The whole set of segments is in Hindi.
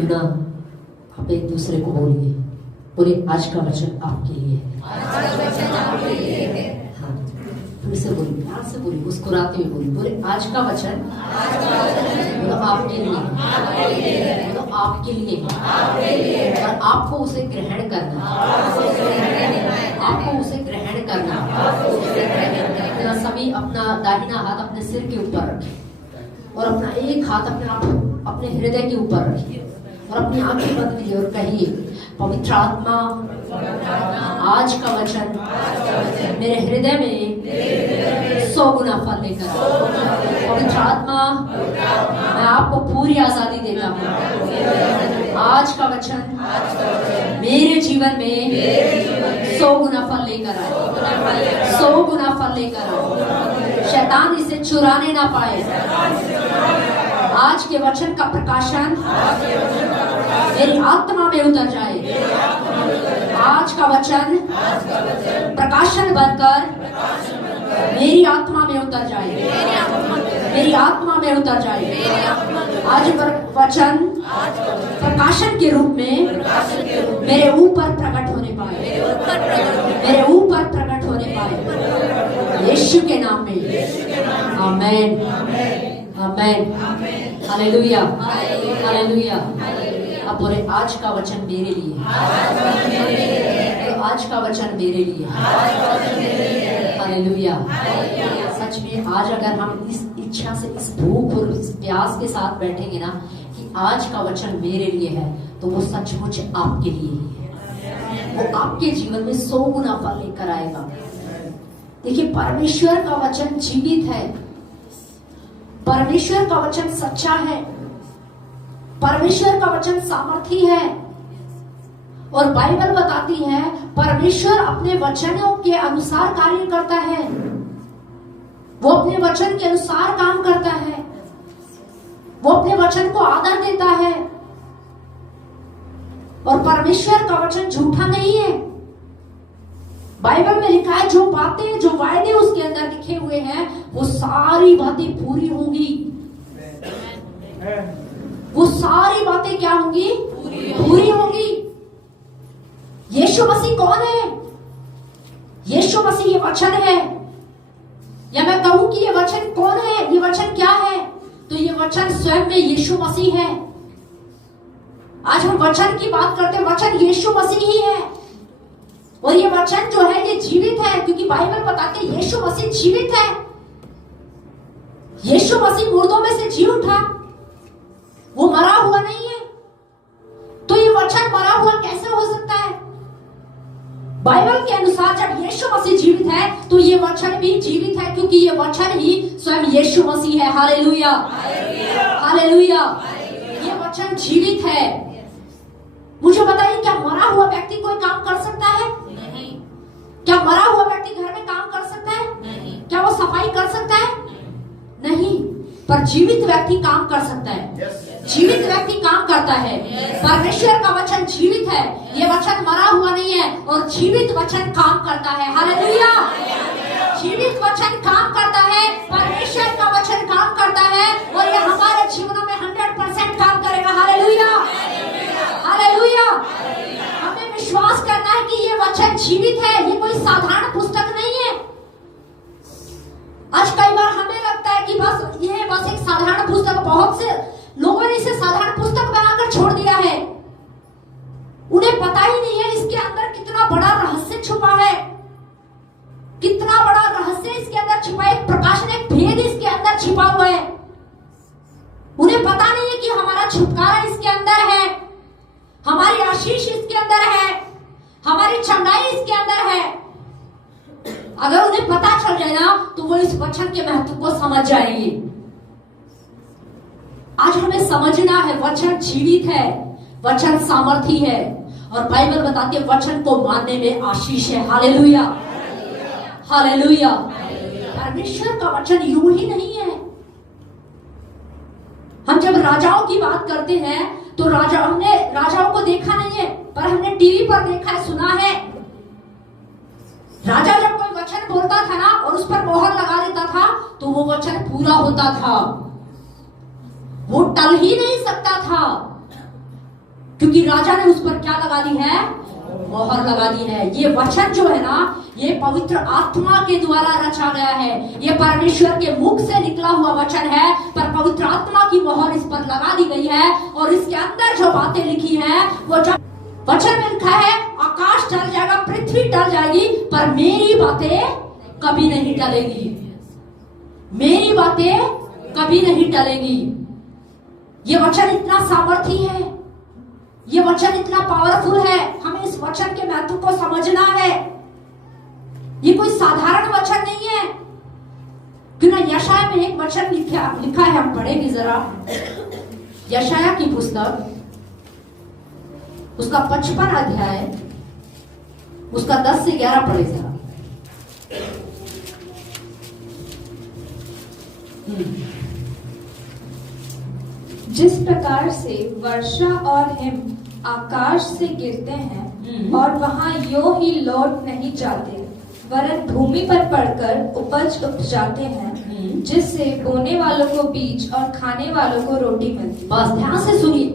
क्यों ना आप एक दूसरे को बोलिए, बोले आज का वचन आपके लिए है। हाँ, फिर से बोलिए, प्यार से बोलिए, मुस्कुराते हुए बोलिए, बोले आज का वचन बोलो आपके लिए, बोलो आपके लिए, और आपको उसे ग्रहण करना, आपको उसे ग्रहण करना। अपना सभी अपना दाहिना हाथ अपने सिर के ऊपर रखिए और अपना एक हाथ अपने हृदय के ऊपर रखिए और अपनी आंखें बंद कीजिए और कहिए, पवित्र आत्मा आज का वचन मेरे हृदय में 100 गुना फल लेकर। पवित्र आत्मा मैं आपको पूरी आजादी देता हूँ। आज का वचन मेरे जीवन में 100 गुना फल लेकर आए, 100 गुना फल लेकर आए। शैतान इसे चुराने ना पाए। आज के वचन का प्रकाशन मेरी आत्मा में उतर जाए। आज का वचन प्रकाशन बनकर मेरी आत्मा में उतर जाए, मेरी आत्मा में उतर जाए। आज वचन प्रकाशन के रूप में मेरे ऊपर प्रकट होने पाए, मेरे ऊपर प्रकट होने पाए, यीशु के नाम में। आमेन, आमेन, हालेलुया, हालेलुया। अब बोले आज का वचन मेरे लिए, तो आज का वचन मेरे लिए। हालेलुया। सच में आज अगर हम इस इच्छा से, इस भूख और इस प्यास के साथ बैठेंगे ना कि आज का वचन मेरे लिए है, तो वो सचमुच आपके लिए ही है। वो आपके जीवन में 100 गुना फल लेकर आएगा। देखिए, परमेश्वर का वचन जीवित है, परमेश्वर का वचन सच्चा है, परमेश्वर का वचन सामर्थी है। और बाइबल बताती है परमेश्वर अपने वचनों के अनुसार कार्य करता है, वो अपने वचन के अनुसार काम करता है, वो अपने वचन को आदर देता है। और परमेश्वर का वचन झूठा नहीं है। बाइबल में लिखा है जो बातें, जो वायदे उसके अंदर लिखे हुए हैं, वो सारी बातें पूरी होंगी। वो सारी बातें क्या होंगी? पूरी होंगी। यीशु मसीह कौन है? यीशु मसीह ये वचन है। या मैं कहूं कि ये वचन कौन है, ये वचन क्या है, तो ये वचन स्वयं में यीशु मसीह है। आज हम वचन की बात करते हैं, वचन यीशु मसीह ही है। और ये वचन जो है ये जीवित है, क्योंकि बाइबल बताते हैं यीशु मसीह जीवित है। यीशु मसीह मुर्दों में से जी उठा, वो मरा हुआ नहीं है। तो ये वचन मरा हुआ कैसे हो सकता है? बाइबल के अनुसार जब यीशु मसीह जीवित है तो ये वचन भी जीवित है, क्योंकि ये वचन ही स्वयं यीशु मसीह है। Hallelujah, hallelujah. ये वचन जीवित है। मुझे बताइए, क्या मरा हुआ व्यक्ति कोई काम कर सकता है? नहीं। क्या मरा हुआ व्यक्ति घर में काम कर सकता है? नहीं। क्या वो सफाई कर सकता है? नहीं। पर जीवित व्यक्ति काम कर सकता है। जीवित व्यक्ति काम करता है। परमेश्वर का वचन जीवित है। ये वचन मरा हुआ नहीं है, और जीवित वचन काम करता है। हालेलुया। जीवित वचन काम करता है, परमेश्वर का वचन काम करता है, और ये हमारे जीवनों में 100% काम करेगा। Hallelujah, hallelujah. हमें विश्वास करना है कि ये वचन जीवित है, ये कोई साधारण पुस्तक नहीं है। आज कई बार हमें लगता है कि बस एक साधारण पुस्तक, बहुत से लोगों ने इसे साधारण पुस्तक बनाकर छोड़ दिया है। उन्हें पता ही नहीं है इसके अंदर कितना बड़ा रहस्य छुपा है, कितना बड़ा रहस्य इसके अंदर छुपा है। एक प्रकाशन, एक भेद इसके अंदर छिपा हुआ है। उन्हें पता नहीं है कि हमारा छुटकारा इसके अंदर है, हमारी आशीष इसके अंदर है, हमारी चंगाई इसके अंदर है। अगर उन्हें पता चल जाए ना, तो वो इस वचन के महत्व को समझ जाएंगे। आज हमें समझना है वचन जीवित है, वचन सामर्थी है, और बाइबल बताती है वचन को मानने में आशीष है। Hallelujah, hallelujah. परमेश्वर का वचन यूं ही नहीं है। हम जब राजाओं की बात करते हैं तो हमने राजाओं को देखा नहीं है, पर हमने टीवी पर देखा है, सुना है। राजा जब कोई वचन बोलता था ना और उस पर मोहर लगा देता था, तो वो वचन पूरा होता था, वो टल ही नहीं सकता था। क्योंकि राजा ने उस पर क्या लगा दी है? मोहर लगा दी है। ये वचन जो है ना, ये पवित्र आत्मा के द्वारा रचा गया है। ये परमेश्वर के मुख से निकला हुआ वचन है, पर पवित्र आत्मा की मोहर इस पर लगा दी गई है। और इसके अंदर जो बातें लिखी हैं, वो वचन में लिखा है आकाश टल जाएगा, पृथ्वी टल जाएगी, पर मेरी बातें कभी नहीं टलेगी। मेरी बातें कभी नहीं टलेगी। ये वचन इतना सामर्थी है, ये वचन इतना पावरफुल है। हमें इस वचन के महत्व को समझना है। ये कोई साधारण वचन नहीं है। क्यों ना यशाया में एक वचन लिखा है, हम पढ़ेंगे जरा। यशाया की पुस्तक, उसका 55 अध्याय, उसका 10 से 11 पढ़े जरा। जिस प्रकार से वर्षा और हिम आकाश से गिरते हैं और वहां यों ही लौट नहीं जाते, वरन भूमि पर पड़कर उपज उपजाते हैं, जिससे बोने वालों को बीज और खाने वालों को रोटी मिलती। बस ध्यान से सुनिए,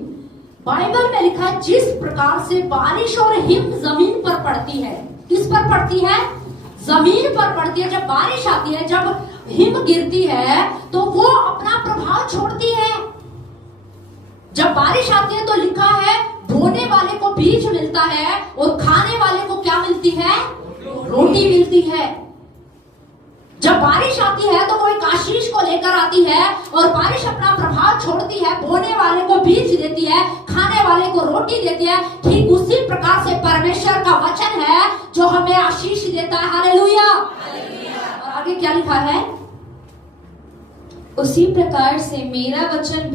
बाइबल में लिखा है जिस प्रकार से बारिश और हिम जमीन पर पड़ती है। किस पर पड़ती है? जमीन पर पड़ती है। जब बारिश आती है, जब हिम गिरती है, तो वो अपना प्रभाव छोड़ती है। जब बारिश आती है तो लिखा है बोने वाले को बीज मिलता है और खाने वाले को क्या मिलती है? रोटी मिलती है। जब बारिश आती है तो वो एक आशीष को लेकर आती है और बारिश अपना प्रभाव छोड़ती है। बोने वाले को बीज देती है, खाने वाले को रोटी देती है। ठीक उसी प्रकार से परमेश्वर का वचन है जो हमें आशीष देता है। हालेलुया। और आगे क्या लिखा है? उसी प्रकार से मेरा वचन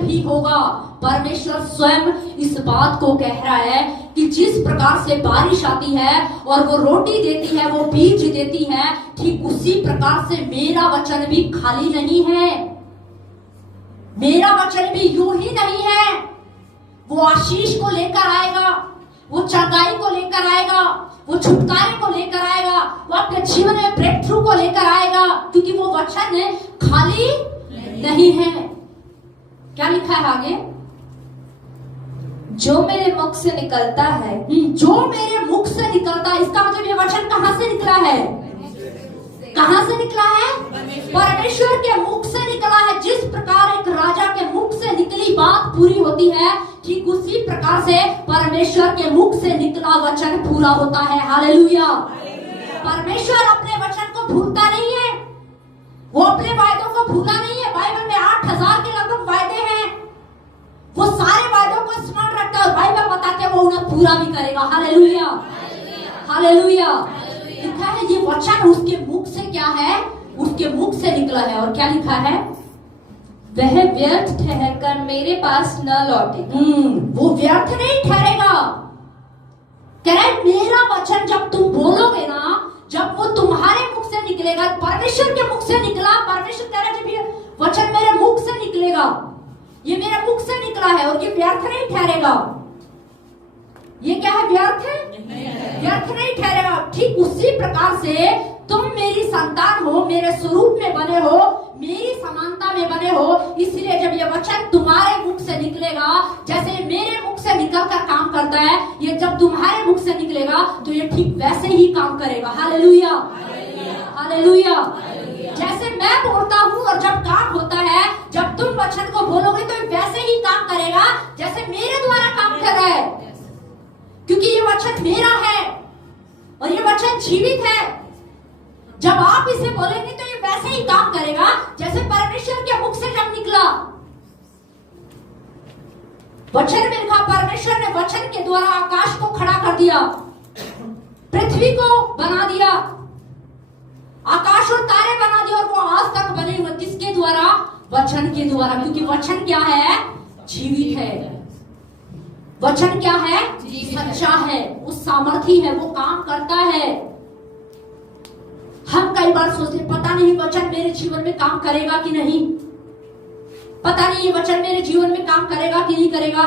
भी होगा। परमेश्वर स्वयं इस बात को कह रहा है कि जिस प्रकार से बारिश आती है और वो रोटी देती है, वो बीज देती है, ठीक उसी प्रकार से मेरा वचन भी खाली नहीं है। मेरा वचन भी यूं ही नहीं है। वो आशीष को लेकर आएगा, वो चंगाई को लेकर आएगा, वो छुटकारे को लेकर आएगा, वो आपके जीवन में ब्रेक थ्रू को लेकर आएगा, क्योंकि वो वचन खाली नहीं है। क्या लिखा है आगे? जो मेरे मुख से निकलता है, जो मेरे मुख से निकलता है। इसका मतलब ये वचन कहां से निकला है? कहां से निकला है? परमेश्वर के मुख से निकला है। जिस प्रकार एक राजा के मुख से निकली बात पूरी होती है, ठीक उसी प्रकार से परमेश्वर के मुख से निकला वचन पूरा होता है। हालेलुया। परमेश्वर अपने वचन को भूलता नहीं है। वो अपने वायदों को भूला नहीं है। बाइबल में 8000 के लगभग वायदे हैं। वो सारे वायदों को स्मरण रखता है और बाइबल बताते हैं वो उन्हें पूरा भी करेगा। हालेलुया। हालेलुया। लिखा है ये वचन उसके मुख से क्या है? उसके मुख से निकला है। और क्या लिखा है? वह व्यर्थ ठहरकर मेरे पास न लौटेगा। वो व्यर्थ नहीं ठहरेगा। कह रहा है मेरा वचन जब तुम बोलोगे ना, जब वो तुम्हारे मुख से निकलेगा, परमेश्वर के मुख से निकला। परमेश्वर कह रहा है जब ये वचन मेरे मुख से निकलेगा, ये मेरे मुख से निकला है और ये व्यर्थ नहीं ठहरेगा। ये क्या है? व्यर्थ है? व्यर्थ नहीं ठहरेगा। ठीक उसी प्रकार से तुम मेरी संतान हो, मेरे स्वरूप में बने हो, मेरी समानता में बने हो। इसलिए जब ये वचन तुम्हारे मुख से निकलेगा, जैसे मेरे मुख से निकलकर काम करता है, ये जब तुम्हारे मुख से निकलेगा तो ये ठीक वैसे ही काम करेगा। हालेलुया। हालेलुया। जैसे मैं बोलता हूँ और जब काम होता है, जब तुम वचन को बोलोगे तो वैसे ही काम करेगा जैसे मेरे द्वारा काम कर रहा है, क्योंकि ये वचन मेरा है और ये वचन जीवित है। जब आप इसे बोलेंगे तो ये वैसे ही काम करेगा जैसे परमेश्वर के मुख से जब निकला। वचन में लिखा परमेश्वर ने वचन के द्वारा आकाश को खड़ा कर दिया, पृथ्वी को बना दिया, आकाश और तारे बना दिए और वो आज तक बने हुए। किसके द्वारा? वचन के द्वारा। क्योंकि वचन क्या है? जीवित है। वचन क्या है? सच्चा है, वो सामर्थी है, वो काम करता है। हम कई बार सोचते पता नहीं वचन मेरे जीवन में काम करेगा कि नहीं, पता नहीं ये वचन मेरे जीवन में काम करेगा कि नहीं करेगा।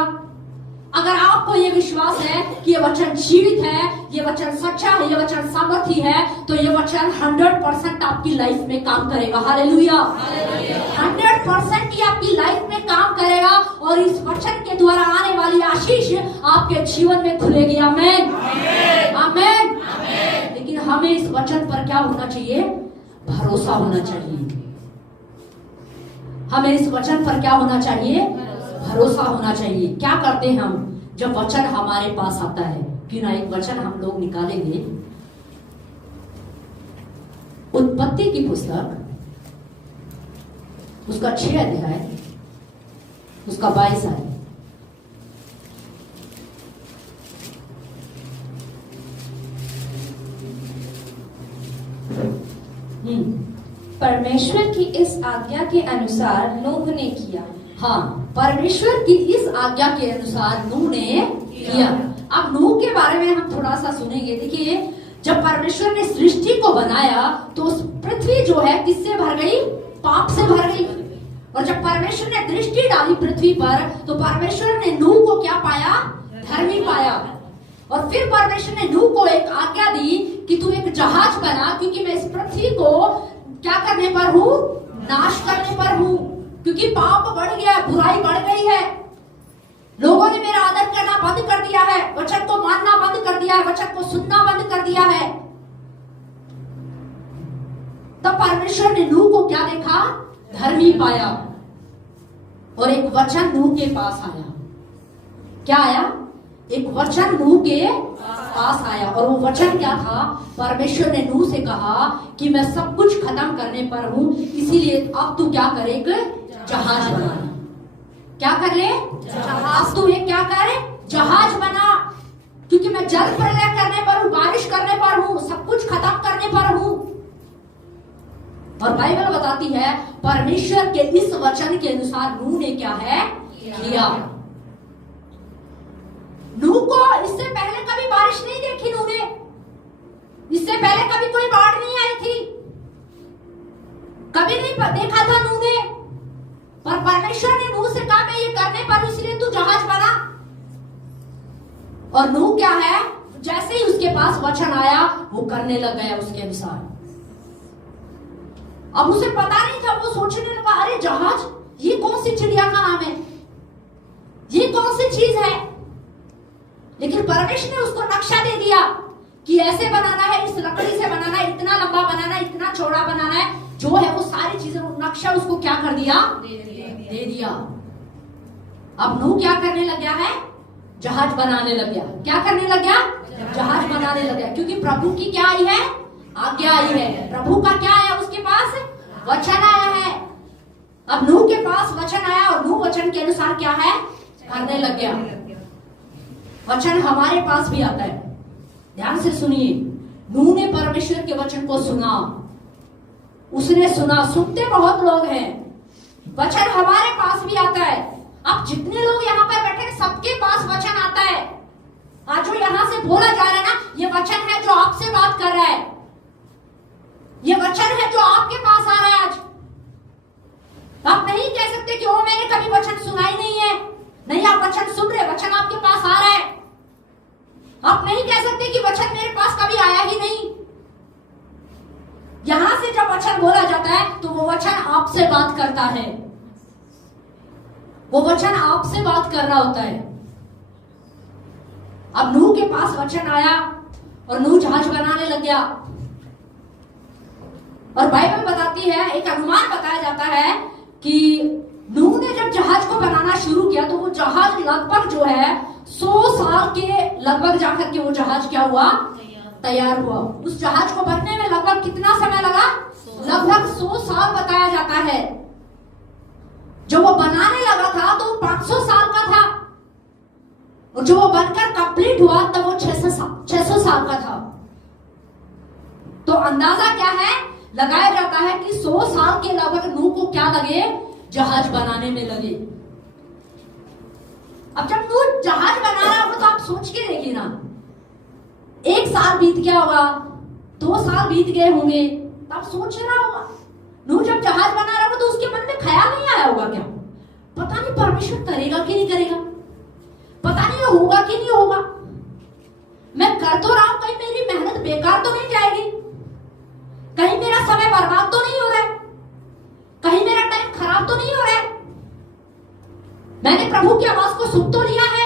अगर आपको ये विश्वास है कि ये वचन जीवित है, ये वचन सच्चा है, ये वचन सामर्थी है, तो ये वचन 100% आपकी लाइफ में काम करेगा। हालेलुया, 100% ये आपकी लाइफ में काम करेगा और इस वचन के द्वारा आने वाली आशीष आपके जीवन में खुलेगी। आमीन, आमीन। लेकिन हमें इस वचन पर क्या होना चाहिए? भरोसा होना चाहिए। हमें इस वचन पर क्या होना चाहिए? भरोसा होना चाहिए। क्या करते हैं हम जब वचन हमारे पास आता है? क्यों ना एक वचन हम लोग निकालेंगे। उत्पत्ति की पुस्तक, उसका 6 अध्याय, उसका 22 आय। परमेश्वर की इस आज्ञा के अनुसार नूह ने किया। हाँ, परमेश्वर की इस आज्ञा के अनुसार नूह ने किया। अब नूह के बारे में हम थोड़ा सा सुनेंगे। देखिए, जब परमेश्वर ने सृष्टि को बनाया तो उस पृथ्वी जो है किससे भर गई? पाप से भर गई। और जब परमेश्वर ने दृष्टि डाली पृथ्वी पर तो परमेश्वर ने नूह को क्या पाया? धर्मी पाया। और फिर परमेश्वर ने नूह को एक आज्ञा दी कि तू एक जहाज बना, क्योंकि मैं इस पृथ्वी को क्या करने पर हूँ? नाश करने पर हूँ। क्योंकि पाप बढ़ गया, बुराई बढ़ गई है, लोगों ने मेरा आदर करना बंद कर दिया है, वचन को मानना बंद कर दिया है, वचन को सुनना बंद कर दिया है। तब परमेश्वर ने नूह को क्या देखा? धर्मी पाया। और एक वचन नूह के पास आया। क्या आया? एक वचन नूह के पास आया। और वो वचन क्या था? परमेश्वर ने नूह से कहा कि मैं सब कुछ खत्म करने पर हूं, इसीलिए अब तू क्या करे? जहाज बना। क्या कर ले? जहाज। तू एक क्या करे? जहाज बना, क्योंकि मैं जल प्रलय करने पर हूं, बारिश करने पर हूं, सब कुछ खत्म करने पर हूं। और बाइबल बताती है परमेश्वर के इस वचन के अनुसार नूह ने क्या है? किया। नूह को इससे पहले कभी बारिश नहीं देखी नूह ने, इससे पहले कभी कोई बाढ़ नहीं आई थी, कभी नहीं देखा था नूह ने। पर परमेश्वर ने नूह से कहा मैं ये करने पर, इसलिए तू जहाज बना। और नूह क्या है? जैसे ही उसके पास वचन आया वो करने लग गया उसके अनुसार। अब उसे पता नहीं था, वो सोचने लगा अरे जहाज, ये कौन सी चिड़िया का नाम है, ये कौन सी चीज है। लेकिन परमेश्वर ने उसको नक्शा दे दिया कि ऐसे बनाना है, इस लकड़ी से बनाना है, इतना लंबा बनाना है, इतना चौड़ा बनाना है, जो है वो सारी चीजें, वो नक्शा उसको क्या कर दिया? दे दिया। अब नूह क्या करने लग गया है? जहाज बनाने लग गया। क्या करने लग गया? जहाज बनाने लग गया। क्योंकि प्रभु की क्या आई है? आज्ञा आई है। प्रभु का क्या आया? उसके पास वचन आया है। अब नूह के पास वचन आया और नूह वचन के अनुसार क्या है? करने लग गया। वचन हमारे पास भी आता है। ध्यान से सुनिए, नूह ने परमेश्वर के वचन को सुना, उसने सुना। सुनते बहुत लोग हैं, वचन हमारे पास भी आता है। अब जितने लोग यहाँ पर बैठे हैं सबके पास वचन आता है। आज जो यहाँ से बोला जा रहा है ना, ये वचन है जो आपसे बात कर रहा है, ये वचन है जो आपके पास आ रहा है। आज आप नहीं कह सकते कि ओ मैंने कभी वचन सुना ही नहीं है। नहीं, आप वचन सुन रहे, वचन आपके पास आ रहा है। आप नहीं कह सकते कि वचन मेरे पास कभी आया ही नहीं। यहां से जब वचन बोला जाता है तो वो वचन आपसे बात करता है, वो वचन आपसे बात कर रहा होता है। अब नूह के पास वचन आया और नूह जहाज बनाने लग गया। और बाइबल बताती है, एक अनुमान बताया जाता है कि नूह ने जब जहाज को बनाना शुरू किया तो वो जहाज लगभग जो है 100 साल के लगभग जाकर के वो जहाज क्या हुआ? तैयार हुआ। उस जहाज को बनने में लगभग कितना समय लगा? लगभग 100 साल बताया जाता है। जो वो बनाने लगा था तो 500 साल का था, और जो वो बनकर कंप्लीट हुआ तब वो 600 साल का था। तो अंदाजा क्या है? लगाया जाता है कि 100 साल के लगभग नूह को क्या लगे? जहाज बनाने में लगे। अब जब नूह जहाज बना रहा होगा तो आप सोच के देखिए ना, 1 साल बीत गया होगा, 2 साल बीत गए होंगे, तब सोच रहा होगा। नूह जब जहाज बना रहा होगा तो उसके मन में ख्याल नहीं आया होगा क्या? पता नहीं परमेश्वर करेगा कि नहीं करेगा, पता नहीं होगा कि नहीं होगा। मैं कर तो रहा हूं, कहीं मेरी मेहनत बेकार तो नहीं जाएगी, कहीं मेरा समय बर्बाद तो नहीं हो रहा है, कहीं मेरा टाइम खराब तो नहीं हो रहा है। मैंने प्रभु की आवाज को सुन तो लिया है,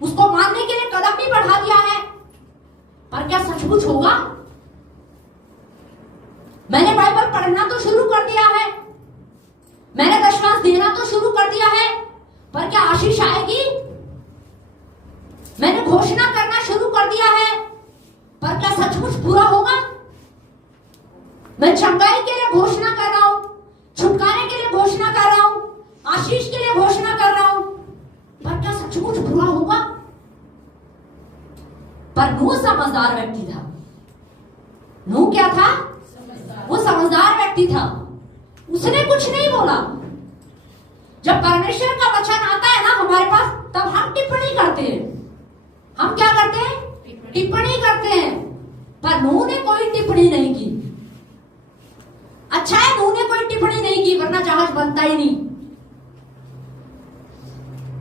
उसको मानने के लिए कदम भी बढ़ा दिया है, पर क्या सचमुच होगा? मैंने बाइबल पढ़ना तो शुरू कर दिया है, मैंने दशमांश देना तो शुरू कर दिया है, पर क्या आशीष आएगी? मैंने घोषणा करना शुरू कर दिया है, पर क्या सचमुच पूरा होगा? मैं चंगाई के लिए घोषणा कर रहा हूं, छुटकारे के लिए घोषणा कर रहा हूं, आशीष के लिए घोषणा कर रहा हूं, पर क्या सचमुच पूरा होगा? पर नूह समझदार व्यक्ति था। नूह क्या था? वो समझदार व्यक्ति था, उसने कुछ नहीं बोला। जब परमेश्वर का वचन आता है ना हमारे पास, तब हम टिप्पणी करते हैं। हम क्या करते हैं? टिप्पणी करते हैं। पर नूह ने कोई टिप्पणी नहीं की। अच्छा है नूह ने कोई टिप्पणी नहीं की, वरना जहाज बनता ही नहीं।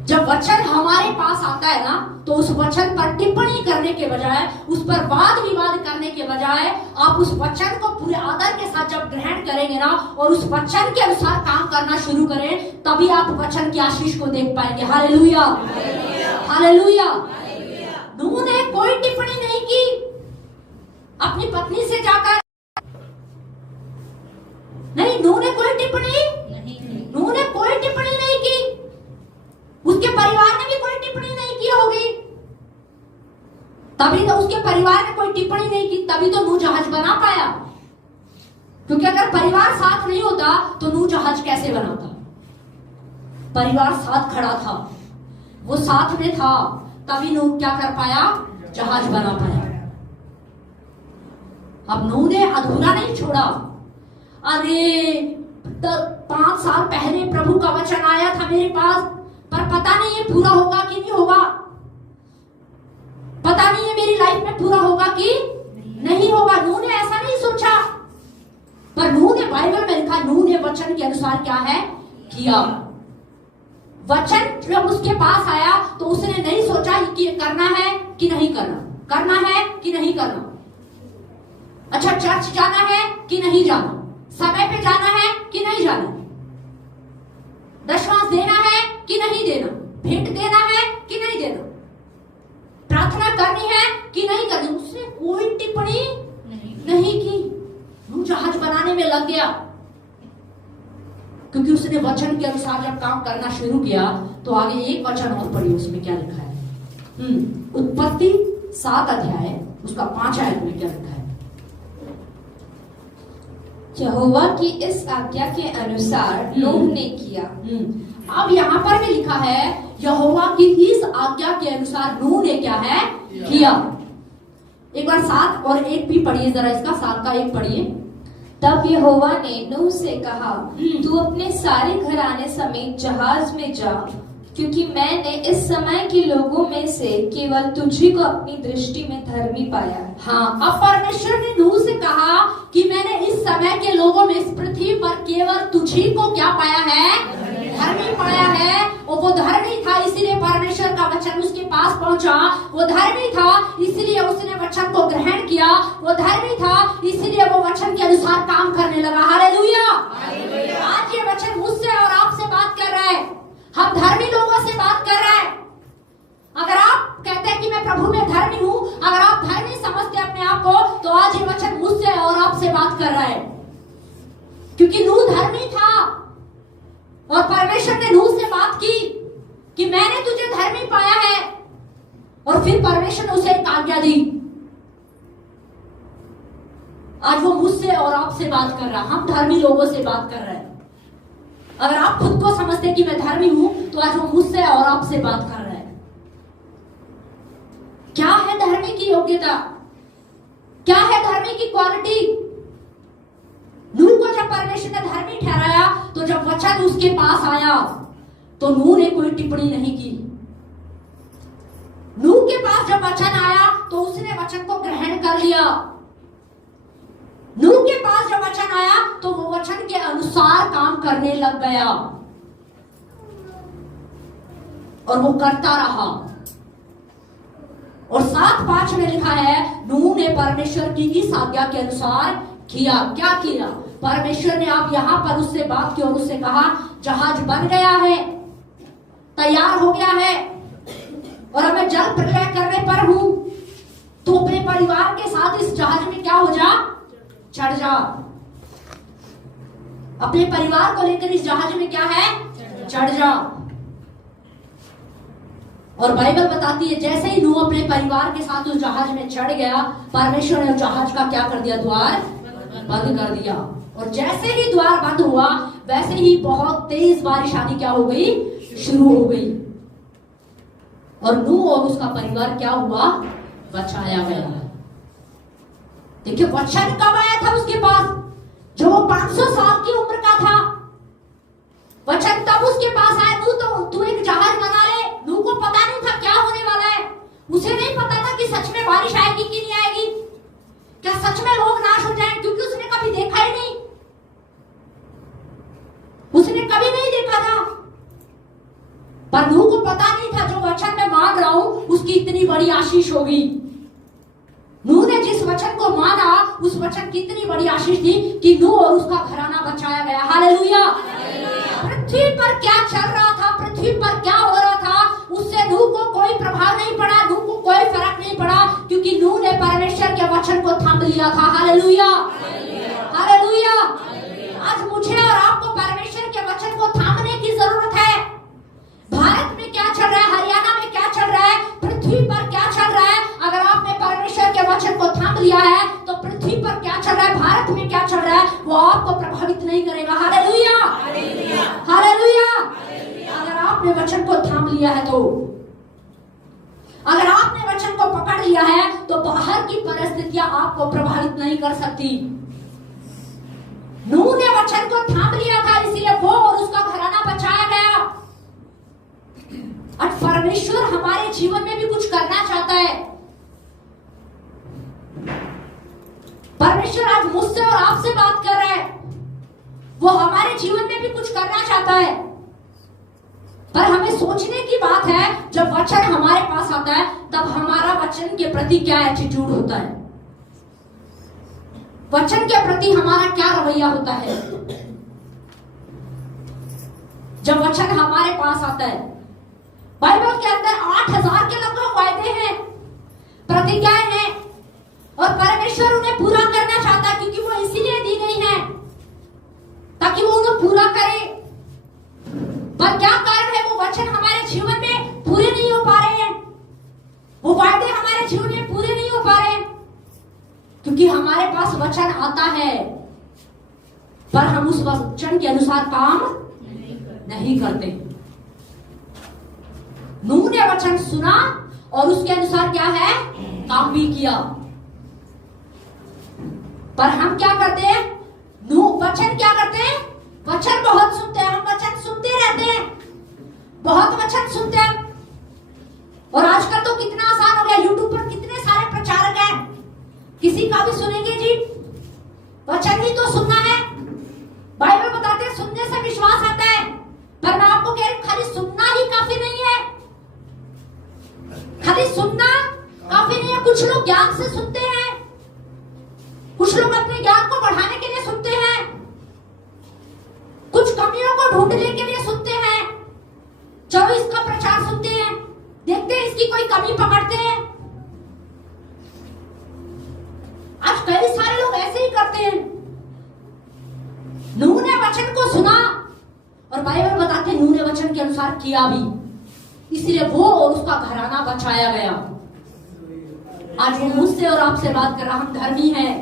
जब वचन हमारे पास आता है ना, तो उस वचन पर टिप्पणी करने के बजाय, उस पर वाद विवाद करने के बजाय, आप उस वचन को पूरे आदर के साथ जब ग्रहण करेंगे ना, और उस वचन के अनुसार काम करना शुरू करें, तभी आप वचन की आशीष को देख पाएंगे। Hallelujah, hallelujah. नूह ने कोई टिप्पणी नहीं की अपनी पत्नी से जाकर, नहीं, नूह ने कोई टिप्पणी नूह ने कोई टिप्पणी नहीं की। उसके परिवार ने भी कोई टिप्पणी नहीं की होगी, तभी तो उसके परिवार ने कोई टिप्पणी नहीं की, तभी तो नूह जहाज बना पाया। क्योंकि अगर परिवार साथ नहीं होता तो नूह जहाज कैसे बनाता? परिवार साथ खड़ा था, वो साथ में था, तभी नूह क्या कर पाया? जहाज बना पाया। अब नूह ने अधूरा नहीं छोड़ा। अरे 5 साल पहले प्रभु का वचन आया था मेरे पास, पर पता नहीं ये पूरा होगा कि नहीं होगा, पता नहीं ये मेरी लाइफ में पूरा होगा कि नहीं होगा। नूह ने ऐसा नहीं सोचा, पर नूह ने, बाइबल में लिखा, नूह ने वचन के अनुसार क्या है? किया। वचन जब उसके पास आया तो उसने नहीं सोचा कि ये करना है कि नहीं करना, करना है कि नहीं करना, अच्छा चर्च जाना है कि नहीं जाना, समय पे जाना है कि नहीं जाना, दशमांश देना है कि नहीं देना, भेंट देना है कि नहीं देना, प्रार्थना करनी है कि नहीं करनी। उसने कोई टिप्पणी नहीं की। नूह जहाज बनाने में लग गया, क्योंकि उसने वचन के अनुसार जब काम करना शुरू किया। तो आगे एक वचन और पढ़िए, उसमें क्या लिखा है? उत्पत्ति 7 अध्याय उसका 5 आयत में क्या लिखा है? यहोवा की इस आज्ञा के अनुसार नूह ने किया। अब यहाँ पर भी लिखा है यहोवा की इस आज्ञा के अनुसार नूह ने क्या है? किया। एक बार 7 और 1 भी पढ़िए जरा, इसका 7 का 1 पढ़िए। तब यहोवा ने नूह से कहा, तू अपने सारे घराने समेत जहाज में जा, क्योंकि मैंने इस समय के लोगों में से केवल तुझी को अपनी दृष्टि में धर्मी पाया। हाँ, अब परमेश्वर ने नूह से कहा कि मैंने इस समय के लोगों में, इस पृथ्वी पर केवल तुझी को क्या पाया है? धर्मी पाया है। और वो धर्मी था, इसीलिए परमेश्वर का वचन उसके पास पहुंचा। वो धर्मी था, इसीलिए उसने वचन को ग्रहण किया। वो धर्मी था, इसीलिए वो वचन के अनुसार काम करने लगा। हालेलुया। आज ये वचन मुझसे और आपसे बात कर रहा है, हम धर्मी लोगों से बात कर रहे हैं। अगर आप कहते हैं कि मैं प्रभु में धर्मी हूं, अगर आप धर्मी समझते अपने आप को, तो आज ये वचन मुझसे और आपसे बात कर रहा है। क्योंकि नूह धर्मी था और परमेश्वर ने नूह से बात की कि मैंने तुझे धर्मी पाया है, और फिर परमेश्वर ने उसे एक आज्ञा दी। आज वो मुझसे और आपसे बात कर रहा है, हम धर्मी लोगों से बात कर रहे हैं। अगर आप खुद को समझते कि मैं धर्मी हूं, तो आज वो मुझसे और आपसे बात कर रहे हैं। क्या है धर्मी की योग्यता? क्या है धर्मी की क्वालिटी? नूह को जब परमेश्वर ने धर्मी ठहराया, तो जब वचन उसके पास आया तो नूह ने कोई टिप्पणी नहीं की। नूह के पास जब वचन आया तो उसने वचन को ग्रहण कर लिया। नूह के पास जब वचन आया तो वो वचन के अनुसार काम करने लग गया, और वो करता रहा। और 7:5 में लिखा है नूह ने परमेश्वर की इस आज्ञा के अनुसार किया। क्या किया? परमेश्वर ने आप यहाँ पर उससे बात की और उससे कहा जहाज बन गया है, तैयार हो गया है और अब मैं जल प्रलय करने पर हूं, तो अपने परिवार के साथ इस जहाज में क्या हो जा, चढ़ जा। अपने परिवार को लेकर इस जहाज में क्या है, चढ़ जा। और बाइबल बताती है जैसे ही नूह अपने परिवार के साथ उस जहाज में चढ़ गया, परमेश्वर ने उस जहाज का क्या कर दिया, द्वार बंद कर दिया। और जैसे ही द्वार बंद हुआ वैसे ही बहुत तेज बारिश आनी क्या हो गई, शुरू हो गई। और नूह और उसका परिवार क्या हुआ, बचाया गया। देखिए वचन कब आया था उसके पास, जो वो 500 साल की उम्र का था। वचन तब उसके पास आया, तू एक जहाज बना ले। नूह को पता नहीं था क्या होने वाला है, उसे नहीं पता था कि सच में बारिश आएगी कि नहीं आएगी, क्या सच में लोग नाश हो जाएंगे, क्योंकि उसने कभी देखा ही नहीं, उसने कभी नहीं देखा था। पर नूह को पता नहीं था जो वचन मैं मांग रहा हूं उसकी इतनी बड़ी आशीष होगी। नूह ने जिस वचन को माना उस वचन की इतनी बड़ी आशीष थी कि नूह और उसका घराना बचाया गया। हालेलुया। पृथ्वी पर क्या चल रहा था, पृथ्वी पर क्या हो रहा था, उससे नूह को कोई प्रभाव नहीं पड़ा, नूह को कोई फर्क नहीं पड़ा, क्योंकि नूह ने परमेश्वर के वचन को थाम लिया था। Hallelujah, hallelujah. आज मुझे और आपको परमेश्वर के वचन को थामने की जरूरत है। भारत में क्या चल रहा है, हरियाणा में क्या चल रहा है, पृथ्वी पर क्या चल रहा है, अगर आपने परमेश्वर के वचन को थाम लिया है तो पृथ्वी पर क्या चल रहा है, भारत में क्या चल रहा है, वो आपको प्रभावित नहीं करेगा। Hallelujah, hallelujah. अगर आपने वचन को थाम लिया है तो, अगर आपने वचन को पकड़ लिया है तो बाहर की परिस्थितियां आपको प्रभावित नहीं कर सकती। नूह ने वचन को थाम लिया था, इसलिए वो और उसका घराना बचाया गया। आज परमेश्वर हमारे जीवन में भी कुछ करना चाहता है। परमेश्वर आज मुझसे और आपसे बात कर रहा है, वो हमारे जीवन में भी कुछ करना चाहता है। पर हमें सोचने की बात है, जब वचन हमारे पास आता है तब हमारा वचन के प्रति क्या एटीट्यूड होता है, वचन के प्रति हमारा क्या रवैया होता है। जब वचन हमारे पास आता है, बाइबल के अंदर 8000 के लगभग वायदे हैं, प्रतिज्ञाएं हैं, और परमेश्वर उन्हें पूरा करना चाहता है, क्योंकि वो इसीलिए दी गई है ताकि वो उन्हें पूरा करे। पर क्या कारण है, वो वचन हमारे जीवन में पूरे नहीं हो पा रहे हैं, वो वायदे हमारे जीवन में पूरे नहीं हो पा रहे हैं, क्योंकि हमारे पास वचन आता है पर हम उस वचन के अनुसार काम नहीं करते। नूह ने वचन सुना और उसके अनुसार क्या है, काम भी किया। पर हम क्या करते हैं, नूह वचन क्या करते हैं, वचन बहुत सुनते हैं, हम वचन सुनते रहते हैं, बहुत वचन सुनते हैं। और आजकल तो कितना आसान हो गया, यूट्यूब पर कितने सारे प्रचारक हैं, किसी का भी सुनेंगे जी, वचन ही तो सुनना है। बाइबल बताते हैं सुनने से विश्वास आता है, पर मैं आपको कह रही हूं खाली सुनना ही काफी नहीं है, खाली सुनना काफी नहीं है। कुछ लोग ज्ञान से सुनते हैं, कुछ लोग अपने ज्ञान को बढ़ाने के लिए सुनते हैं, कुछ कमियों को ढूंढने के लिए सुनते हैं। चलो इसका प्रचार सुनते हैं, देखते हैं इसकी कोई कमी पकड़ते हैं। आज कई सारे लोग ऐसे ही करते हैं। नूह ने वचन को सुना और बाइबल बताते हैं नूह ने वचन के अनुसार किया भी, इसलिए वो और उसका घराना बचाया गया। आज वो मुझसे और आपसे बात कर रहा, हम धर्मी हैं।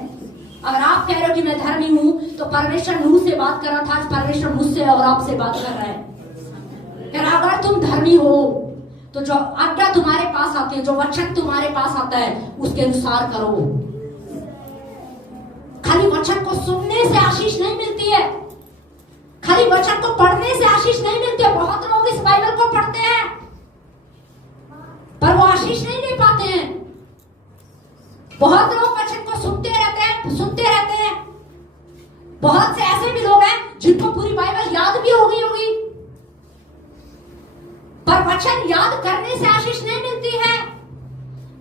अगर आप कह रहे हो कि मैं धर्मी हूं, तो परमेश्वर नूह से बात कर रहा था, आज परमेश्वर मुझसे और आपसे बात कर रहा है। कह रहा अगर तुम धर्मी हो तो जो आज्ञा तुम्हारे पास आती है, जो वचन तुम्हारे पास आता है, उसके अनुसार करो। खाली वचन को सुनने से आशीष नहीं मिलती है, खाली वचन को पढ़ने से आशीष नहीं मिलती है। बहुत लोग इस बाइबल को पढ़ते हैं पर वो आशीष नहीं ले पाते हैं। बहुत लोग वचन को सुनते रहते हैं, सुनते रहते हैं। बहुत से ऐसे भी लोग हैं जिनको पूरी बाइबल याद भी हो गई होगी, पर वचन याद करने से आशीष नहीं मिलती है।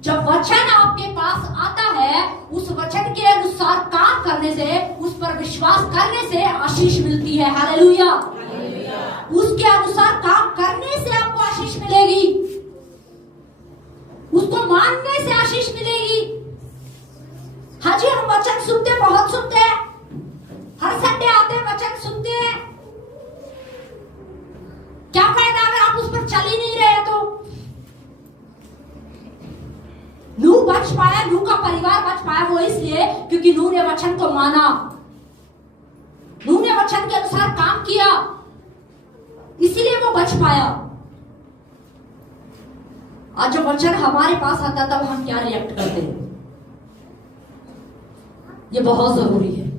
जब वचन आपके पास आता है, उस वचन के अनुसार काम करने से, उस पर विश्वास करने से आशीष मिलती है। हालेलुया। उसके अनुसार काम करने से आपको आशीष मिलेगी, उसको मानने से आशीष मिलेगी। हाँ जी, हम वचन सुनते, बहुत सुनते हैं, हर संडे आते हैं, वचन सुनते हैं। क्या फायदा अगर आप उस पर चल ही नहीं रहे तो? नूह बच पाया, नूह का परिवार बच पाया, वो इसलिए क्योंकि नूह ने वचन को माना, नूह ने वचन के अनुसार काम किया, इसीलिए वो बच पाया। आज जब वचन हमारे पास आता तब हम क्या रिएक्ट करते हैं, ये बहुत जरूरी है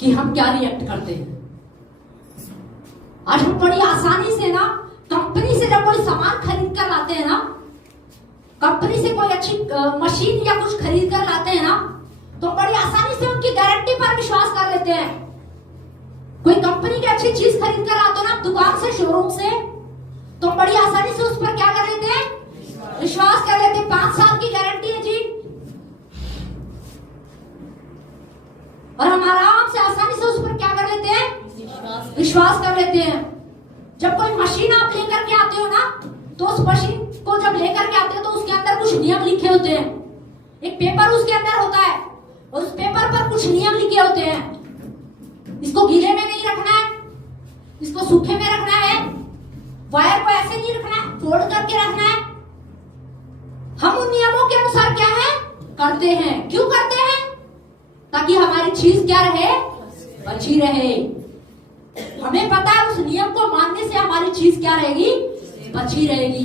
कि हम क्या रिएक्ट करते हैं। आज हम बड़ी आसानी से ना, कंपनी से जब कोई सामान खरीद कर लाते हैं ना, कंपनी से कोई अच्छी मशीन या कुछ खरीद कर लाते हैं ना, तो बड़ी आसानी से उनकी गारंटी पर विश्वास कर लेते हैं। कोई कंपनी की अच्छी चीज खरीद कर आते हो ना दुकान से, शोरूम से, तो बड़ी आसानी से उस पर क्या कर लेते हैं, विश्वास कर लेते हैं। 5 साल की गारंटी है जी, और हम आराम से आसानी से उस पर क्या कर लेते हैं, विश्वास कर लेते हैं। जब कोई मशीन आप लेकर के आते हो ना, तो उस मशीन को जब लेकर के आते हो तो उसके अंदर कुछ नियम लिखे होते हैं, एक पेपर उसके अंदर होता है, और उस पेपर पर कुछ नियम लिखे होते हैं। इसको गीले में नहीं रखना है, इसको सूखे में रखना है, वायर को ऐसे नहीं रखना है, फोल्ड करके रखना है। हम उन नियमों के अनुसार क्या है, करते हैं। क्यों करते हैं? ताकि हमारी चीज क्या रहे, बची रहे। हमें पता है उस नियम को मानने से हमारी चीज क्या रहेगी, बची रहेगी।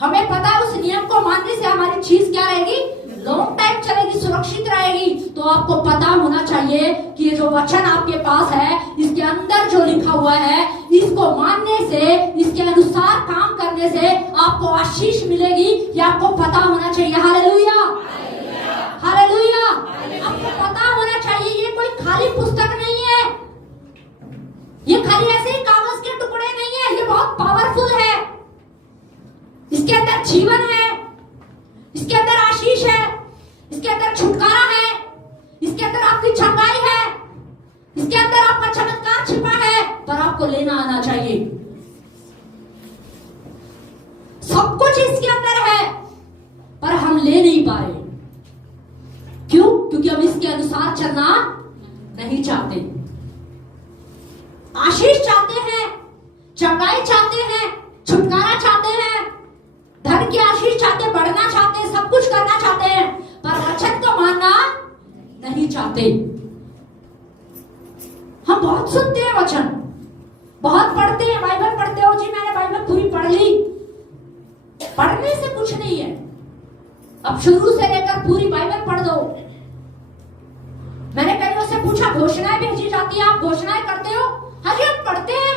हमें पता है उस नियम को मानने से हमारी चीज क्या रहेगी, लॉन्ग टाइम चलेगी, सुरक्षित रहेगी। तो आपको पता होना चाहिए कि ये जो वचन आपके पास है, इसके अंदर जो लिखा हुआ है, इसको मानने से, इसके अनुसार काम करने से आपको आशीष मिलेगी। ये आपको पता होना चाहिए। Hallelujah, hallelujah. आपको पता होना चाहिए ये कोई खाली पुस्तक नहीं है, ये खाली ऐसे ही कागज के टुकड़े नहीं है, ये बहुत पावरफुल है। इसके अंदर जीवन है, इसके अंदर आशीष है, इसके अंदर छुटकारा है, इसके अंदर आपकी चंगाई है, इसके अंदर आपका चमत्कार छिपा है, पर आपको लेना आना चाहिए। सब कुछ इसके अंदर है, पर हम ले नहीं पा रहे। क्यों? क्योंकि हम इसके अनुसार चलना नहीं चाहते। आशीष चाहते हैं, चंगाई चाहते हैं, छुटकारा चाहते हैं, धन की आशीष चाहते, बढ़ना चाहते हैं, सब कुछ करना चाहते हैं, पर वचन को मानना नहीं चाहते। हम बहुत सुनते हैं वचन, बहुत पढ़ते हैं, बाइबल पढ़ते हो जी, मैंने बाइबल पूरी पढ़ ली। पढ़ने से कुछ नहीं है, अब शुरू से लेकर पूरी बाइबल पढ़ दो। मैंने कईयों से पूछा, घोषणाएं भेजी जाती है, आप घोषणाएं करते हो? हाँ जी, हम पढ़ते हैं।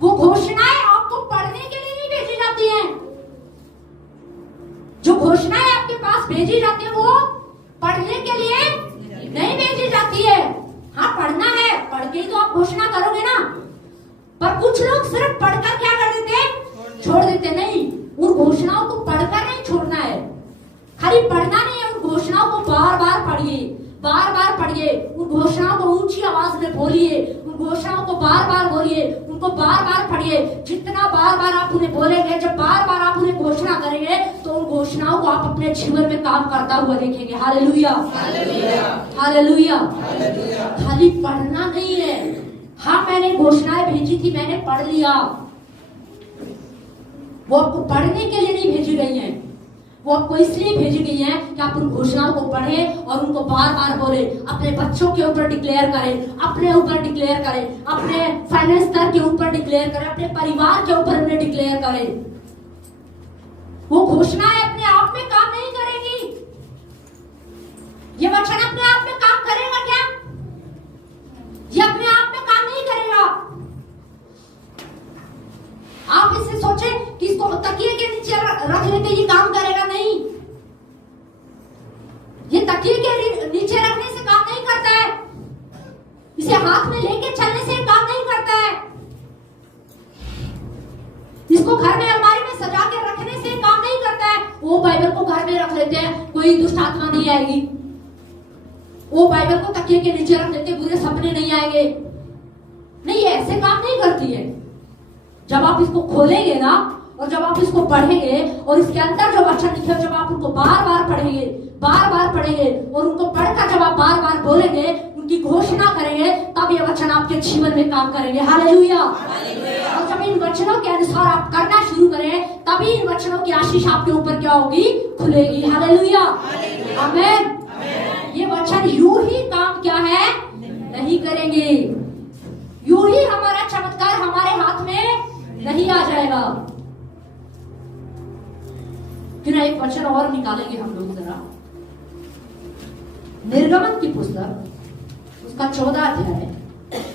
वो घोषणाएं आपको पढ़ने के लिए नहीं भेजी जाती हैं। जो घोषणाएं आपके पास भेजी जाती है वो पढ़ने के लिए नहीं भेजी जाती है। हाँ, पढ़ना है, पढ़ के तो आप घोषणा करोगे ना। पर कुछ लोग सिर्फ पढ़कर क्या कर देते हैं, छोड़ देते। नहीं, उन घोषणाओं को पढ़कर नहीं छोड़ना है, खाली पढ़ना नहीं है, उन घोषणाओं को बार बार पढ़िए, बार बार पढ़िए, उन घोषणाओं को ऊंची आवाज में बोलिए, उन घोषणाओं को बार बार बोलिए, उनको बार बार पढ़िए। जितना बार बार आप उन्हें बोलेंगे, जब बार बार आप उन्हें घोषणा करेंगे, तो उन घोषणाओं को आप अपने जीवन में काम करता हुआ देखेंगे। Hallelujah, hallelujah. खाली पढ़ना नहीं है। हाँ, मैंने घोषणाएं भेजी थी, मैंने पढ़ लिया, वो आपको पढ़ने के लिए नहीं भेजी गई है, वो आपको इसलिए भेजी गई है कि आप उन घोषणाओं को पढ़ें और उनको बार बार बोले, अपने बच्चों के ऊपर डिक्लेयर करें, अपने ऊपर डिक्लेयर करें, अपने फाइनेंस स्तर के ऊपर डिक्लेयर करें, अपने परिवार के ऊपर उन्हें डिक्लेयर करें। वो घोषणाएं अपने आप में काम नहीं करेगी। ये वचन अपने आप में काम करेगा क्या? ये अपने आप में काम नहीं करेगा। आप इससे सोचें कि इसको तकिए के नीचे रख लेते ये काम करेगा, नहीं। ये तकिए के नीचे रखने से काम नहीं करता है, इसे हाथ में लेके चलने से काम नहीं करता है, इसको घर में अलमारी में सजा के रखने से काम नहीं करता है। वो बाइबल को घर में रख लेते हैं, कोई दुष्ट आत्मा नहीं आएगी। वो बाइबल को तकिए के नीचे रख देते, बुरे सपने नहीं आएंगे। नहीं, ये ऐसे काम नहीं करती है। जब आप इसको खोलेंगे ना और जब आप इसको पढ़ेंगे और इसके अंदर जो वचन लिखे, जब आप उनको बार बार पढ़ेंगे और उनको पढ़कर जब आप बार बार बोलेंगे, उनकी घोषणा करेंगे, तब ये वचन आपके जीवन में काम करेंगे। हालेलुया। और जब इन वचनों के अनुसार आप करना शुरू करें, तभी इन वचनों की आशीष आपके ऊपर क्या होगी? खुलेगी। हालेलुया, आमीन। ये वचन यूं ही काम क्या है? नहीं करेंगे। यूं ही हमारा चमत्कार हमारे हाथ में नहीं आ जाएगा। क्यों ना एक वचन और निकालेंगे हम लोग जरा। निर्गमन की पुस्तक, उसका 14 अध्याय,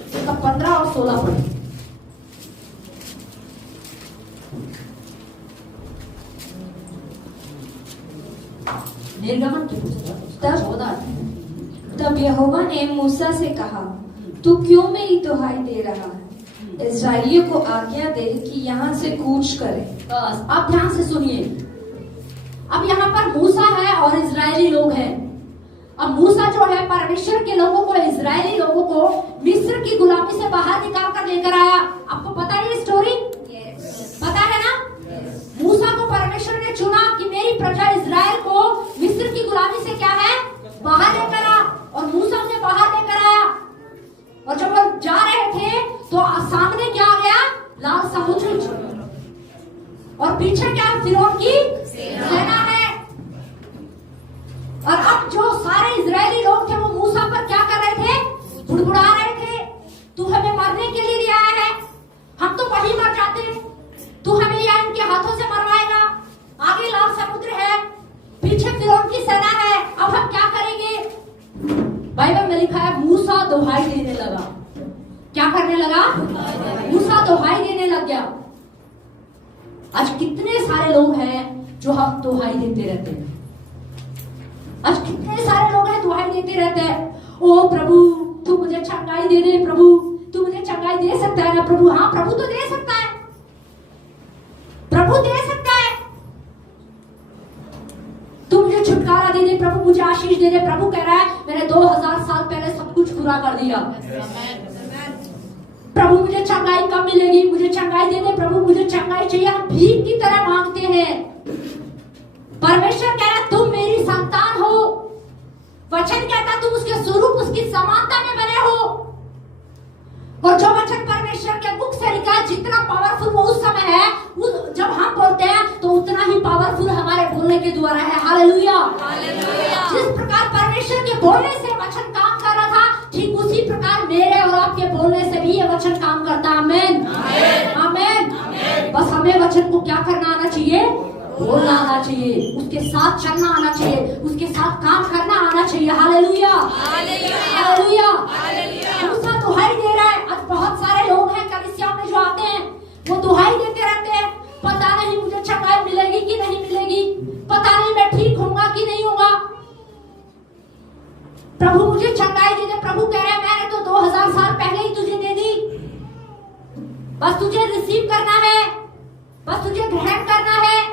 उसका 15 और 16 पढ़े। निर्गमन की पुस्तक, उसका 14 अध्याय। तब यहोवा ने मूसा से कहा, तू क्यों मेरी दुहाई दे रहा है? इस्राएलियों को आज्ञा दे कि यहाँ से कूच करें। आप ध्यान से सुनिए। अब यहाँ पर मूसा है और इजरायली लोग हैं। अब मूसा जो है परमेश्वर के लोगों को, इजरायली लोगों को मिस्र की गुलामी से बाहर निकाल कर लेकर आया। आपको पता है ये स्टोरी? पता है ना? मूसा को परमेश्वर ने चुना कि मेरी प्रजा इजराइल को मिस्र की गुलामी से क्या है? बाहर लेकर आ। और मूसा उन्हें बाहर लेकर आया। और जब वो जा रहे थे तो सामने क्या आ गया? लाल समुद्र। और पीछे क्या? फिरौन की सेना है। और अब जो सारे इजरायली लोग थे वो मूसा पर क्या कर रहे थे? बुड़बुड़ा रहे थे, तू हमें मारने के लिए आया है, हम तो वहीं मर जाते, तू हमें या इनके हाथों से मरवाएगा। आगे लाल समुद्र है, पीछे फिरौन की सेना है, अब हम क्या करेंगे? बाइबल में लिखा है मूसा दुहाई देने लगा। क्या करने लगा? मूसा दुहाई देने लग गया। आज कितने सारे लोग हैं जो हम दुहाई देते रहते हैं। आज कितने सारे लोग हैं दुहाई देते रहते हैं। ओ प्रभु, तू मुझे चंगाई दे दे। प्रभु, तू मुझे चंगाई दे सकता है ना? प्रभु, हाँ प्रभु तो दे सकता है, प्रभु दे सकता है। तू मुझे छुटकारा दे दे प्रभु, मुझे आशीष दे दे। प्रभु कह रहा है मैंने 2000 साल पहले सब कुछ पूरा कर दिया। प्रभु मुझे चंगाई कब मिलेगी? मुझे चंगाई दे दे प्रभु, मुझे चंगाई चाहिए। हम भीख की तरह मांगते हैं। परमेश्वर कह रहा तुम मेरी संतान हो। वचन कहता तुम उसके स्वरूप, उसकी समानता में बने हो। और जो वचन परमेश्वर के मुख से निकला, जितना पावरफुल वो उस समय है, जब हम बोलते हैं तो उतना ही पावरफुल हमारे बोलने के द्वारा है। हालेलुया। जिस प्रकार परमेश्वर के बोलने से वचन काम कर रहा था, ठीक उसी प्रकार मेरे और आपके बोलने से भी ये वचन काम करता है। आमीन, आमीन। बस हमें वचन को क्या करना आना चाहिए? बोलना आना चाहिए, उसके साथ चलना आना चाहिए, उसके साथ काम करना आना चाहिए। Hallelujah, hallelujah. मूसा दुहाई दे रहा है। आज बहुत सारे लोग हैं कलीसिया में जो आते हैं, वो दुहाई देते रहते हैं, पता नहीं मुझे चंगाई मिलेगी कि नहीं मिलेगी, पता नहीं मैं ठीक होऊंगा कि नहीं होगा। प्रभु मुझे चंगाई दे दे। प्रभु कह रहा है मैंने तो 2000 साल पहले ही तुझे दे दी, बस तुझे रिसीव करना है, बस तुझे ग्रहण करना है।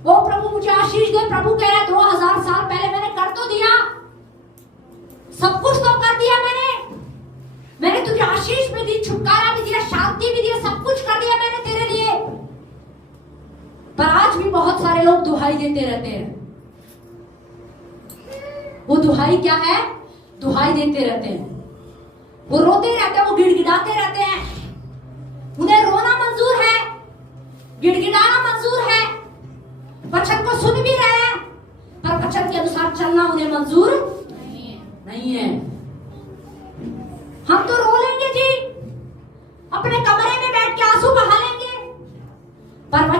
वो प्रभु मुझे आशीष दे। प्रभु कह रहा है 2000 साल पहले मैंने कर तो दिया, सब कुछ तो कर दिया मैंने तुझे आशीष भी दी, छुटकारा भी दिया, शांति भी दिया, सब कुछ कर दिया मैंने तेरे लिए। पर आज भी बहुत सारे लोग दुहाई देते रहते हैं। वो दुहाई क्या है? दुहाई देते रहते हैं, वो रोते रहते हैं, वो गिड़गिड़ाते रहते हैं। उन्हें रोना मंजूर है, गिड़गिड़ाना मंजूर है, वचन को सुन भी रहे हैं, पर वचन के अनुसार चलना उन्हें मंजूर नहीं है। हम तो रो लेंगे जी, अपने कमरे में बैठ के आंसू बहा लेंगे, पर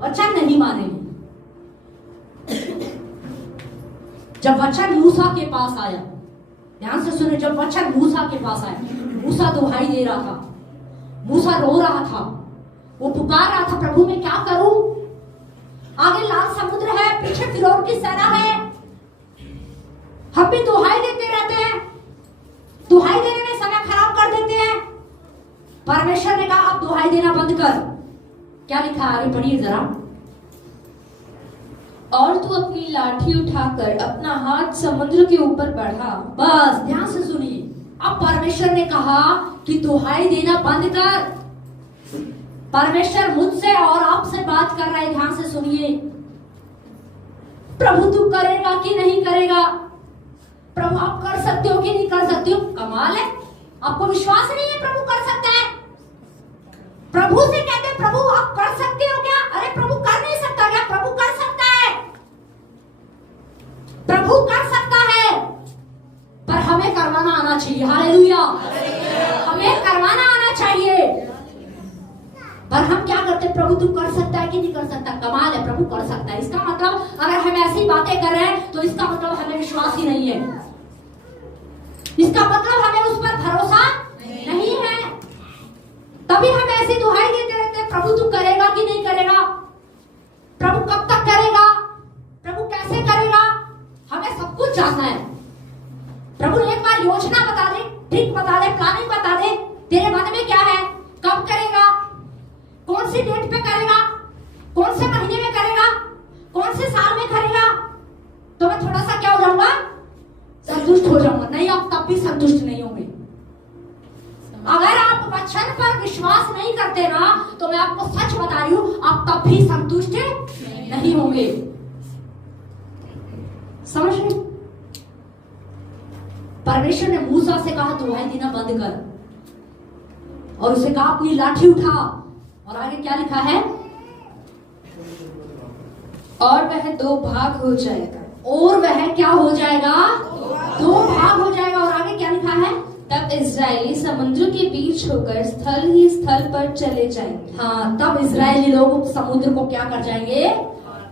वचन नहीं मानेंगे। जब वचन मूसा के पास आया, ध्यान से सुने, जब वचन मूसा के पास आया, मूसा दुहाई दे रहा था, मूसा रो रहा था, वो पुकार रहा था प्रभु मैं क्या करूं? आगे लाल समुद्र है, पीछे फिरौन की सेना है। हम भी दुहाई देते रहते हैं, दुहाई देने में समय खराब कर देते हैं। परमेश्वर ने कहा अब दुहाई देना बंद कर। क्या लिखा है आगे पढ़िए जरा। और तू अपनी लाठी उठाकर अपना हाथ समुद्र के ऊपर बढ़ा। बस ध्यान से सुनिए। अब परमेश्वर ने कहा कि दुहाई देना बंद कर। परमेश्वर मुझसे और आपसे बात कर रहा है, ध्यान से सुनिए। प्रभु तू करेगा कि नहीं करेगा? प्रभु आप कर सकते हो कि नहीं कर सकते हो? कमाल है, आपको विश्वास नहीं है प्रभु कर सकता है? प्रभु से कहते प्रभु आप कर सकते हो क्या? अरे प्रभु कर नहीं सकता क्या? प्रभु कर सकता है, प्रभु कर सकता है, पर हमें करवाना आना चाहिए। हालेलुया, हमें करवाना आना चाहिए। पर हम क्या करते? प्रभु तू कर सकता है कि नहीं कर सकता? कमाल है, प्रभु कर सकता है। इसका मतलब अगर हम ऐसी बातें कर रहे हैं तो इसका मतलब हमें विश्वास ही नहीं है, इसका मतलब हमें उस पर भरोसा नहीं है। तभी हम ऐसी दुहाई देते रहते हैं, प्रभु तू करेगा कि नहीं करेगा? प्रभु कब तक करेगा? प्रभु कैसे करेगा? हमें सब कुछ जानना है। प्रभु एक बार योजना बता दे, ट्रिक बता दे, प्लानिंग बता दे, तेरे मन में क्या है, कब करेगा, कौन सी डेट पे करेगा, कौन से महीने में करेगा, कौन से साल में करेगा, तो मैं थोड़ा सा क्या हो जाऊंगा, संतुष्ट हो जाऊंगा। नहीं, आप तब भी संतुष्ट नहीं होंगे। अगर आप वचन पर विश्वास नहीं करते ना, तो मैं आपको सच बता रही हूं, आप तब भी संतुष्ट नहीं होंगे। समझ रहे? परमेश्वर ने मूसा से कहा दुहाई देना बंद कर, और उसे कहा अपनी लाठी उठा, और आगे क्या लिखा है? और वह दो भाग हो जाएगा। और वह क्या हो जाएगा? दो भाग हो जाएगा। और आगे क्या लिखा है? तब इस्राएली समुद्र के बीच होकर स्थल ही स्थल पर चले जाएंगे। हाँ, तब इस्राएली लोग समुद्र को क्या कर जाएंगे?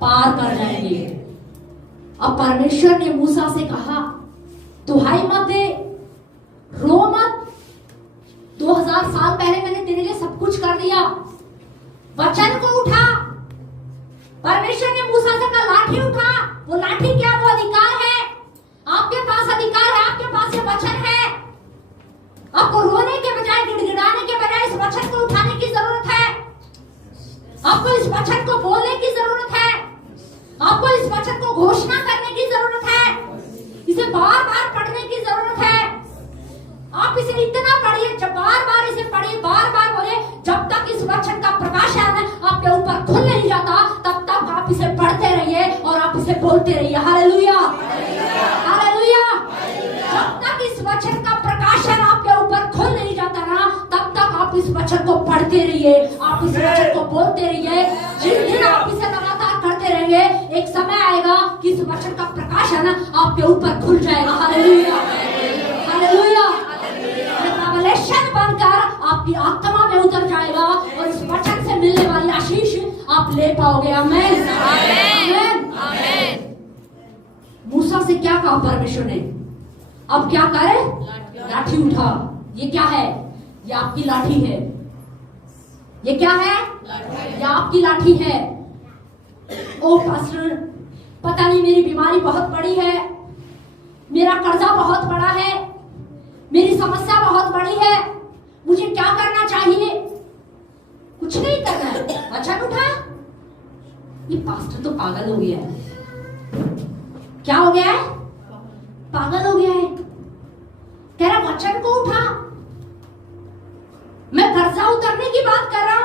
पार कर जाएंगे। अब परमेश्वर ने मूसा से कहा दुहाई मत दे, रो मत, 2000 साल पहले मैंने तेरे लिए सब कुछ कर दिया, वचन को उठा। परमेश्वर ने मूसा से कहा लाठी उठा। वो लाठी क्या? वो अधिकार है, आपके पास अधिकार है, आपके पास ये वचन है। आपको रोने के बजाय, गिड़गिड़ाने के बजाय इस वचन को उठाने की जरूरत है। आपको इस वचन को बोलने की जरूरत है, आपको इस वचन को घोषणा करने की जरूरत है, इसे बार बार पढ़ने की जरूरत है। आप इसे इतना पढ़िए, जब बार बार इसे पढ़िए, बार बार बोले, जब तक इस वचन का प्रकाश आपके ऊपर खुल नहीं जाता, तब तक आप इसे पढ़ते रहिए और आप इसे बोलते रहिए। Hallelujah, hallelujah. जब तक इस वचन का प्रकाशन आपके ऊपर खुल नहीं जाता ना, तब तक आप इस वचन को पढ़ते रहिए, आप इस वचन को बोलते रहिए। जिस दिन आप इसे लगातार करते रहेंगे, एक समय आएगा कि इस वचन का प्रकाशन आपके ऊपर खुल जाएगा। Hallelujah, hallelujah. रेवलेशन बनकर आपकी आत्मा में उतर जाएगा और इस वचन से मिलने वाली आशीष आप ले पाओगे। आमीन, आमीन, आमीन। मूसा से क्या कहा परमेश्वर ने? अब क्या करे? लाठी उठा। ये क्या है? ये आपकी लाठी है। ये क्या है? ये आपकी लाठी है। ओ पास्टर, पता नहीं मेरी बीमारी बहुत बड़ी है, मेरा कर्जा बहुत बड़ा है, मेरी समस्या बहुत बड़ी है, मुझे क्या करना चाहिए? कुछ नहीं करना है, वचन उठा। ये पास्टर तो पागल हो गया है। क्या हो गया है? पागल हो गया है। कह रहा वचन को उठा। मैं कर्जा उतरने की बात कर रहा